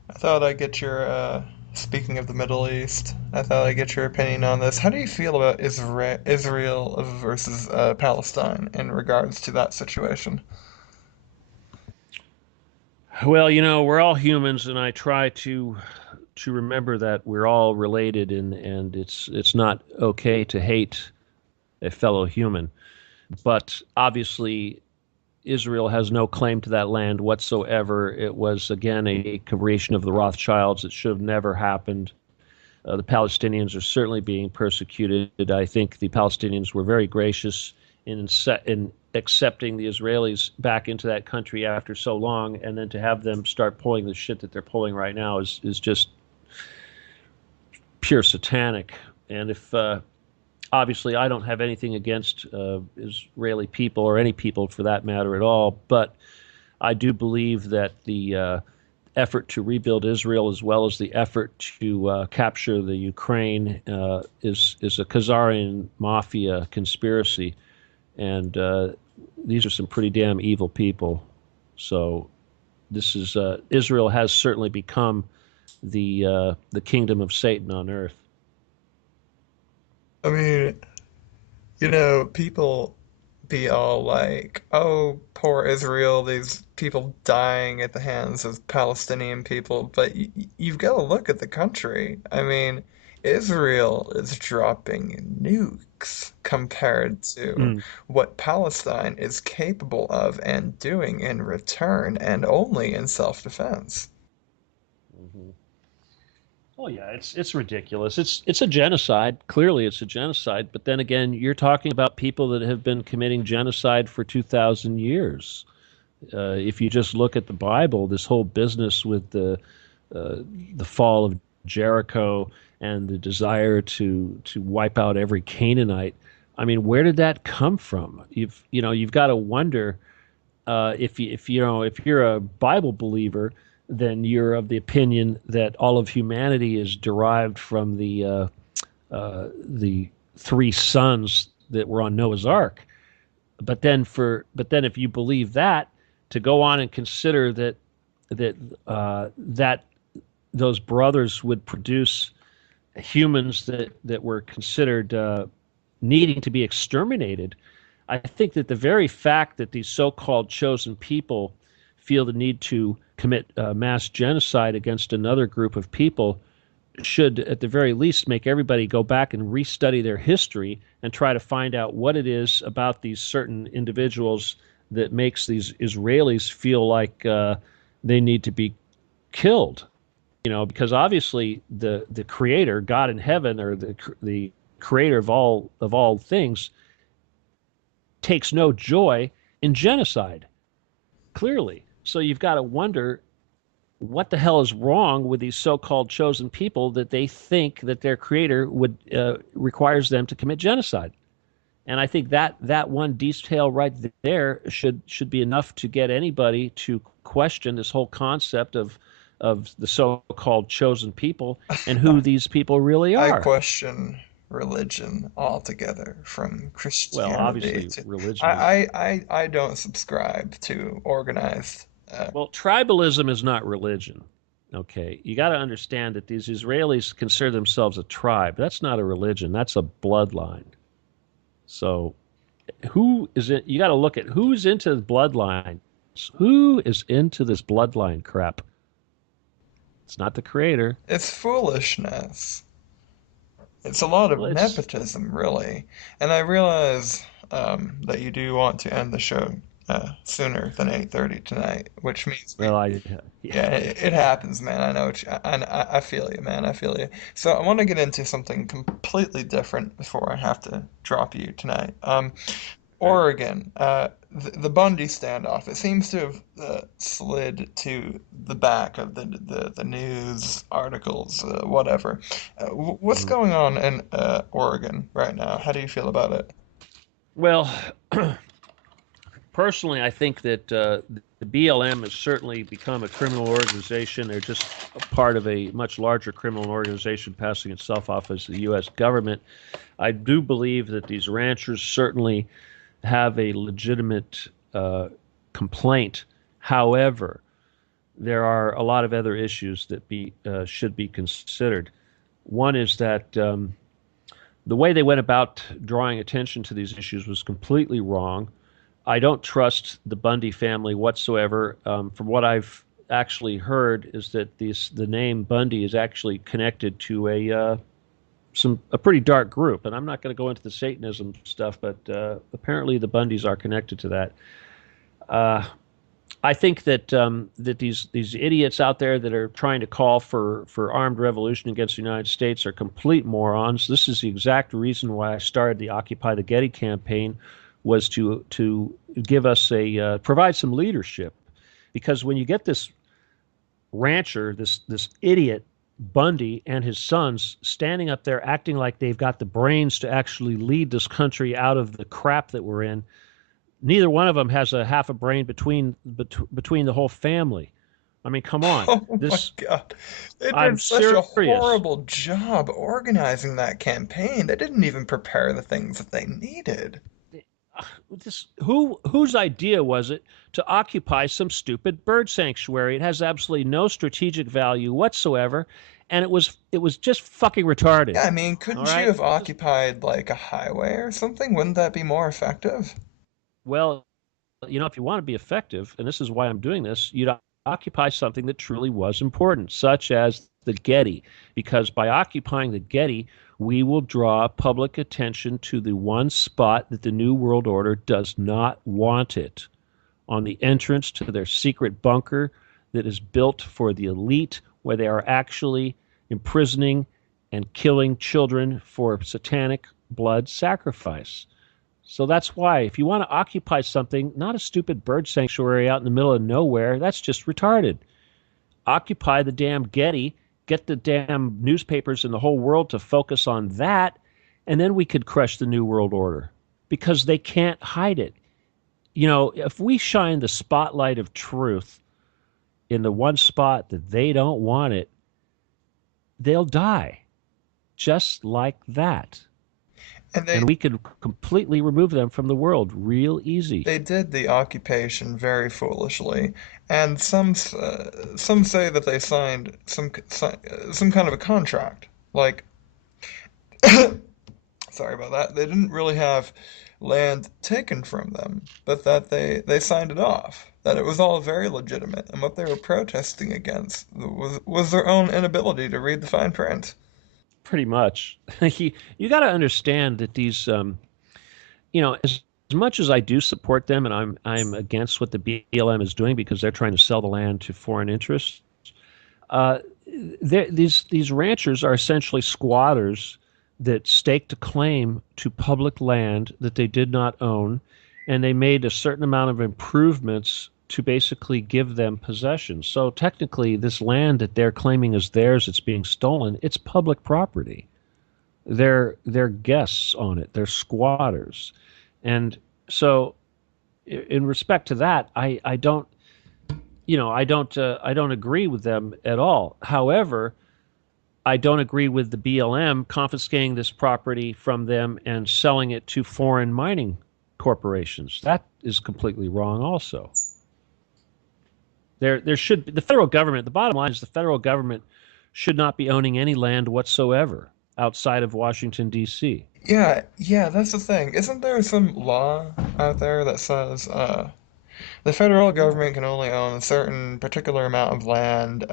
I thought I'd get speaking of the Middle East, I thought I'd get your opinion on this. How do you feel about Israel versus Palestine in regards to that situation? Well, we're all humans, and I try to remember that we're all related, and it's not okay to hate a fellow human. But obviously, Israel has no claim to that land whatsoever. It was, again, a creation of the Rothschilds. It should have never happened. The Palestinians are certainly being persecuted. I think the Palestinians were very gracious in accepting the Israelis back into that country after so long, and then to have them start pulling the shit that they're pulling right now is just pure satanic. And if obviously I don't have anything against Israeli people or any people for that matter at all, but I do believe that the effort to rebuild Israel, as well as the effort to capture the Ukraine, is a Khazarian mafia conspiracy, and these are some pretty damn evil people. So this is Israel has certainly become the kingdom of Satan on earth. I mean, people be all like, oh, poor Israel, these people dying at the hands of Palestinian people, but you've got to look at the country. I mean, Israel is dropping nukes compared to Mm. what Palestine is capable of and doing in return, and only in self-defense. Mm-hmm. Oh yeah, it's ridiculous. It's a genocide. Clearly, it's a genocide. But then again, you're talking about people that have been committing genocide for 2,000 years. If you just look at the Bible, this whole business with uh, the fall of Jericho and the desire to wipe out every Canaanite. I mean, where did that come from? You've got to wonder if you're a Bible believer, then you're of the opinion that all of humanity is derived from the three sons that were on Noah's Ark. But then if you believe that, to go on and consider that those brothers would produce humans that were considered needing to be exterminated, I think that the very fact that these so-called chosen people feel the need to commit mass genocide against another group of people should, at the very least, make everybody go back and restudy their history and try to find out what it is about these certain individuals that makes these Israelis feel like they need to be killed. Because obviously the Creator, God in heaven, or the Creator of all things, takes no joy in genocide. Clearly, so you've got to wonder what the hell is wrong with these so-called chosen people that they think that their creator would requires them to commit genocide. And I think that one detail right there should be enough to get anybody to question this whole concept of the so-called chosen people and who these people really I are. question religion altogether, from Well, Christianity obviously to religion is I don't subscribe to organized. well, tribalism is not religion. Okay, you got to understand that these Israelis consider themselves a tribe. That's not a religion. That's a bloodline. So who is it? You got to look at who's into the bloodline. Who is into this bloodline crap? It's not the creator. It's foolishness. It's a lot of Well, it's nepotism, really. And I realize that you do want to end the show sooner than 8:30 tonight, which means well, I yeah. yeah, it happens, man. I know I feel you, man. I feel you. So I want to get into something completely different before I have to drop you tonight. Right. Oregon, the Bundy standoff. It seems to have slid to the back of the news articles, whatever. What's Mhm. going on in Oregon right now? How do you feel about it? Well, personally, I think that the BLM has certainly become a criminal organization. They're just a part of a much larger criminal organization passing itself off as the U.S. government. I do believe that these ranchers certainly have a legitimate complaint. However, there are a lot of other issues that should be considered. One is that the way they went about drawing attention to these issues was completely wrong. I don't trust the Bundy family whatsoever. From what I've actually heard, is that the name Bundy is actually connected to a pretty dark group, and I'm not going to go into the Satanism stuff, but apparently the Bundys are connected to that. Uh, I think that that these idiots out there that are trying to call for armed revolution against the United States are complete morons. This is the exact reason why I started the Occupy the Getty campaign, was to give us a provide some leadership, because when you get this rancher, this idiot Bundy and his sons standing up there acting like they've got the brains to actually lead this country out of the crap that we're in. Neither one of them has a half a brain between the whole family. I mean, come on. Oh my This God. They I'm did such a serious. horrible job organizing that campaign. They didn't even prepare the things that they needed. This whose idea was it to occupy some stupid bird sanctuary? It has absolutely no strategic value whatsoever, and it was just fucking retarded. Yeah, I mean, All couldn't you right. have occupied like a highway or something? Wouldn't that be more effective? Well, if you want to be effective, and this is why I'm doing this, you'd occupy something that truly was important, such as the Getty, because by occupying the Getty, we will draw public attention to the one spot that the New World Order does not want it, on the entrance to their secret bunker that is built for the elite, where they are actually imprisoning and killing children for satanic blood sacrifice. So that's why, if you want to occupy something, not a stupid bird sanctuary out in the middle of nowhere, that's just retarded. Occupy the damn Getty, get the damn newspapers in the whole world to focus on that, and then we could crush the New World Order, because they can't hide it. If we shine the spotlight of truth in the one spot that they don't want it, they'll die just like that. And And we could completely remove them from the world real easy. they did the occupation very foolishly, and some say that they signed some kind of a contract. Like, sorry about that. They didn't really have land taken from them, but that they signed it off. That it was all very legitimate, and what they were protesting against was their own inability to read the fine print. Pretty much. You got to understand that these, as much as I do support them, and I'm against what the BLM is doing because they're trying to sell the land to foreign interests. Uh, these ranchers are essentially squatters that staked a claim to public land that they did not own, and they made a certain amount of improvements to basically give them possession. So technically, this land that they're claiming is theirs, it's being stolen, it's public property. They're guests on it. They're squatters, and so in respect to that, I don't I don't agree with them at all. However, I don't agree with the BLM confiscating this property from them and selling it to foreign mining corporations. That is completely wrong also. There should be the federal government, the bottom line is the federal government should not be owning any land whatsoever outside of Washington D.C. Yeah, yeah, that's the thing. Isn't there some law out there that says the federal government can only own a certain particular amount of land,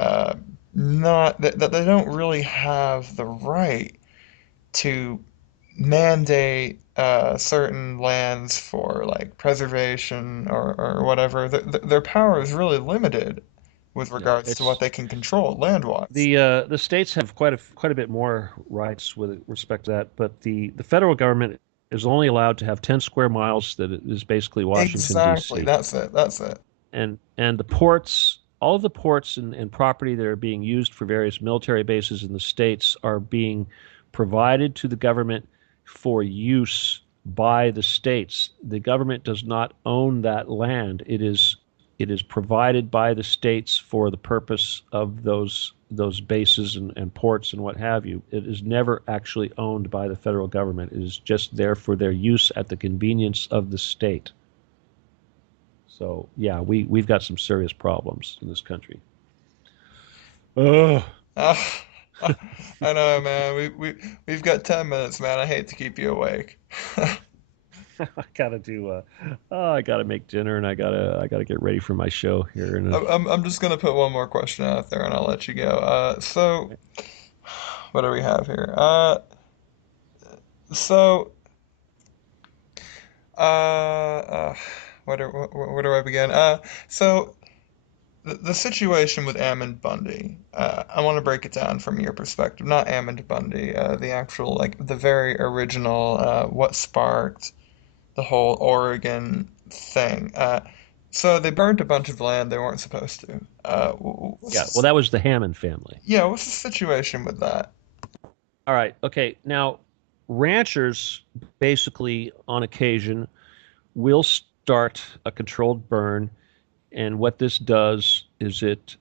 not that they don't really have the right to mandate certain lands for like preservation or whatever. Their power is really limited with Yeah, regards to what it's they can control land-wise. the states have quite a bit more rights with respect to that, but the federal government is only allowed to have 10 square miles that is basically Washington Exactly, D.C. that's it. That's it. And the ports, all of the ports and property that are being used for various military bases in the states are being provided to the government for use by the states. The government does not own that land. It is provided by the states for the purpose of those bases and ports and what have you. It is never actually owned by the federal government. It is just there for their use at the convenience of the state. So yeah, we've got some serious problems in this country. Ugh. Ah, I know, man. We've got 10 minutes, man. I hate to keep you awake. I gotta do. I gotta make dinner, and I gotta get ready for my show here. I'm just gonna put one more question out there, and I'll let you go. So what do we have here? So, uh, uh where do I begin? So the situation with Ammon Bundy, I want to break it down from your perspective, not Ammon Bundy, the actual, like, the very original, what sparked the whole Oregon thing. So they burned a bunch of land they weren't supposed to. Yeah, well, that was the Hammond family. Yeah, what's the situation with that? All right. Okay. Now, ranchers basically, on occasion, will start a controlled burn, and what this does is it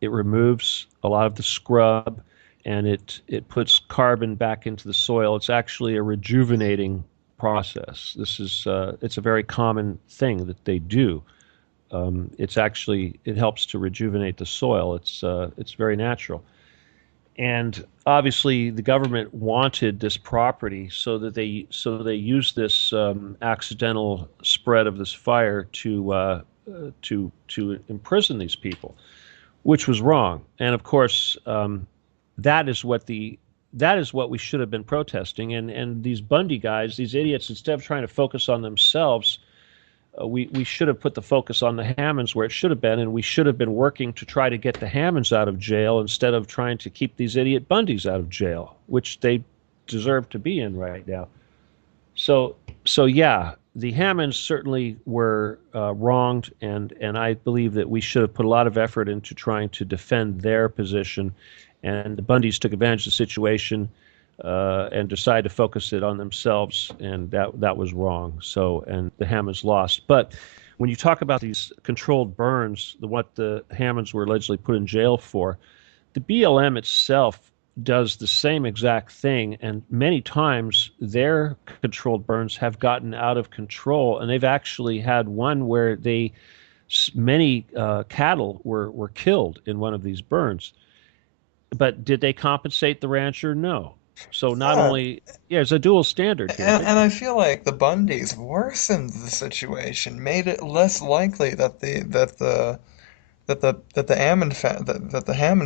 removes a lot of the scrub, and it puts carbon back into the soil. It's actually a rejuvenating process. It's a very common thing that they do. It helps to rejuvenate the soil. It's very natural. And obviously the government wanted this property so they used this accidental spread of this fire to imprison these people, which was wrong. And of course, that is what the that is what we should have been protesting. And these Bundy guys, these idiots, instead of trying to focus on themselves, we should have put the focus on the Hammonds where it should have been, and we should have been working to try to get the Hammonds out of jail instead of trying to keep these idiot Bundys out of jail, which they deserve to be in right now. So, so yeah, the Hammonds certainly were wronged, and I believe that we should have put a lot of effort into trying to defend their position. And the Bundys took advantage of the situation and decided to focus it on themselves, and that was wrong. So, and the Hammonds lost. But when you talk about these controlled burns, what the Hammonds were allegedly put in jail for, the BLM itself does the same exact thing, and many times their controlled burns have gotten out of control, and they've actually had one where many cattle were killed in one of these burns. But did they compensate the rancher? No. So not Yeah, only, yeah, there's a dual standard here, big and I time. feel like the Bundys worsened the situation, made it less likely that the Hammond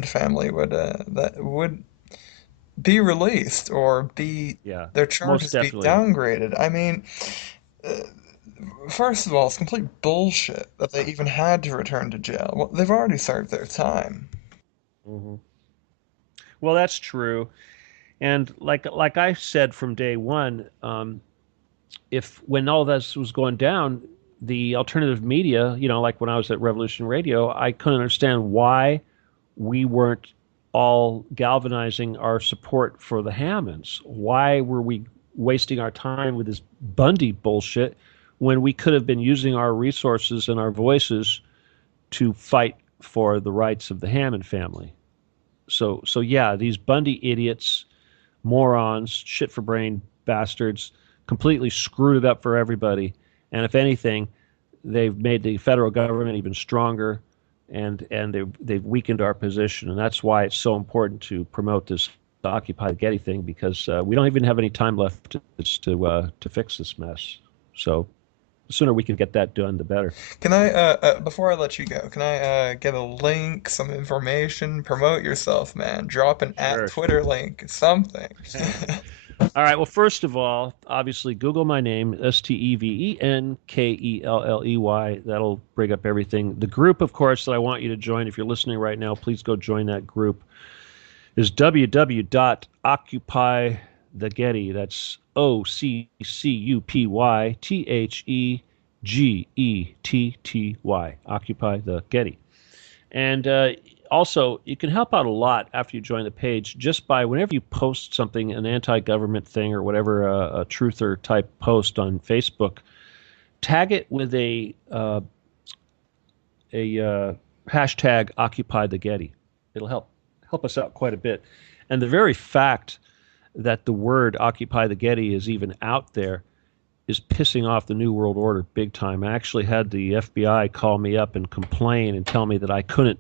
family would be released or be Yeah, their most charges be definitely. downgraded. I mean, uh, first of all, it's complete bullshit that they even had to return to jail. Well, they've already served their time. Hmm. Well, that's true. And like I said from day one, if when all this was going down, the alternative media, like when I was at Revolution Radio, I couldn't understand why we weren't all galvanizing our support for the Hammonds. Why were we wasting our time with this Bundy bullshit when we could have been using our resources and our voices to fight for the rights of the Hammond family? So yeah, these Bundy idiots, morons, shit for brain bastards, completely screwed it up for everybody. And if anything, they've made the federal government even stronger, and they've weakened our position. And that's why it's so important to promote this Occupy the Getty thing, because we don't even have any time left to fix this mess. So the sooner we can get that done, the better. Can I, before I let you go, can I get a link, some information? Promote yourself, man. Drop an at Sure. Twitter link, something. All right. Well, first of all, obviously, Google my name, Stevenkelley. That'll bring up everything. The group, of course, that I want you to join, if you're listening right now, please go join that group, is www.occupythegetty. That's OCCUPYTHEGETTY. Occupy the Getty. And also, you can help out a lot after you join the page just by whenever you post something, an anti government thing or whatever, a truther type post on Facebook, tag it with a hashtag Occupy the Getty. It'll help us out quite a bit. And the very fact that the word Occupy the Getty is even out there is pissing off the New World Order big time. I actually had the FBI call me up and complain and tell me that I could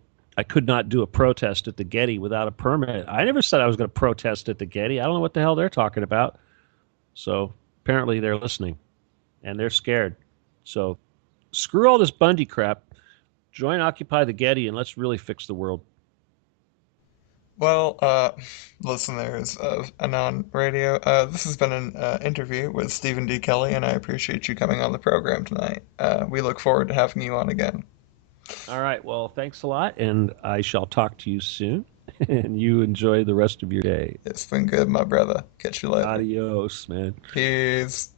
not do a protest at the Getty without a permit. I never said I was going to protest at the Getty. I don't know what the hell they're talking about. So apparently they're listening and they're scared. So screw all this Bundy crap. Join Occupy the Getty and let's really fix the world. Well, listeners of Anon Radio, this has been an interview with Stephen D. Kelley, and I appreciate you coming on the program tonight. We look forward to having you on again. All right. Well, thanks a lot, and I shall talk to you soon. And you enjoy the rest of your day. It's been good, my brother. Catch you later. Adios, man. Peace.